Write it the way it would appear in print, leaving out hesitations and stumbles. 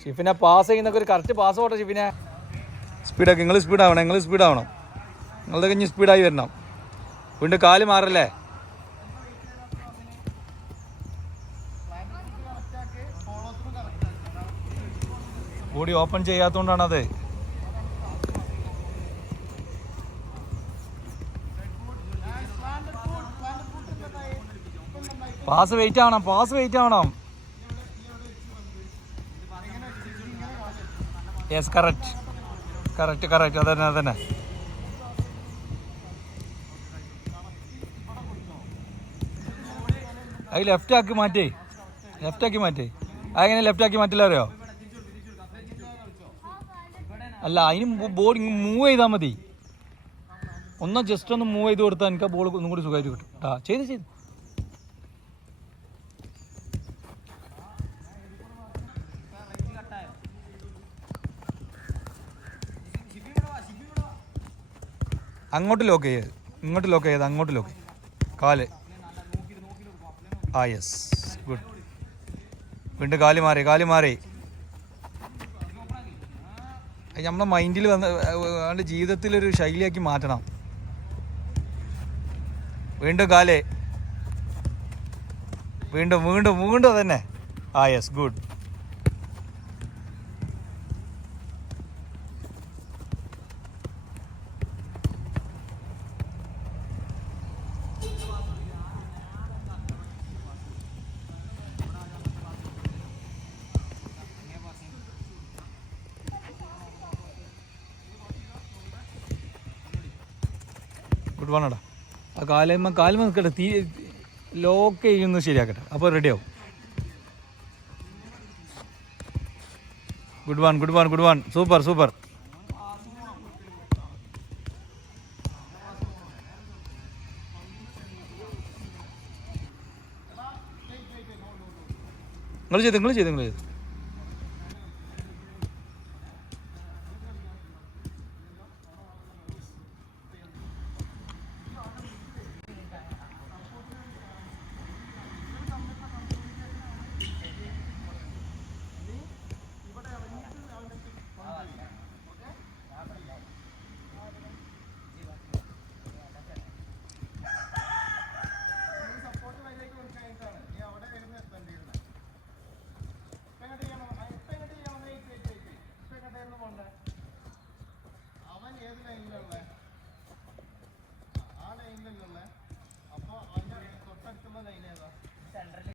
ഷിഫിനെ pass ചെയ്യുന്നൊക്കെ ഒരു correct pass പോട്ടെ ഷിഫിനെ. സ്പീഡാക്കി, നിങ്ങൾ സ്പീഡാവണം, നിങ്ങളുടെ കഴിഞ്ഞ് സ്പീഡായി വരണം. വീണ്ടും കാല് മാറല്ലേ. ബോഡി ഓപ്പൺ ചെയ്യാത്തതുകൊണ്ടാണത്. പാസ് വെയിറ്റ് ആവണം. യെസ്, കറക്റ്റ് അതന്നെ. അത് ലെഫ്റ്റ് ആക്കി മാറ്റേ. അതെങ്ങനെ ലെഫ്റ്റ് ആക്കി മാറ്റില്ല അറിയോ? അല്ല, അതിന് ബോൾ മൂവ് ചെയ്താൽ മതി. ജസ്റ്റ് ഒന്ന് മൂവ് ചെയ്ത് കൊടുത്താൽ എനിക്ക് ആ ബോൾ ഒന്നും കൂടി സുഖമായിട്ട് കിട്ടും. ചെയ്ത് അങ്ങോട്ട് ലോക്ക് ചെയ്ത്, അങ്ങോട്ട് ലോക്ക് കാല്. Yes, good. വീണ്ടും കാല് മാറി. നമ്മുടെ മൈൻഡിൽ വന്ന് ജീവിതത്തിലൊരു ശൈലിയാക്കി മാറ്റണം. വീണ്ടും കാല്, വീണ്ടും അതന്നെ. Yes, good. ഗുഡ് വണ്ണടാ. ആ കാലുമ നിൽക്കട്ടെ, ലോക്ക് ചെയ്യുന്നത് ശരിയാക്കട്ടെ, അപ്പോൾ റെഡിയാവും. Good one. സൂപ്പർ. നിങ്ങൾ ചെയ്ത്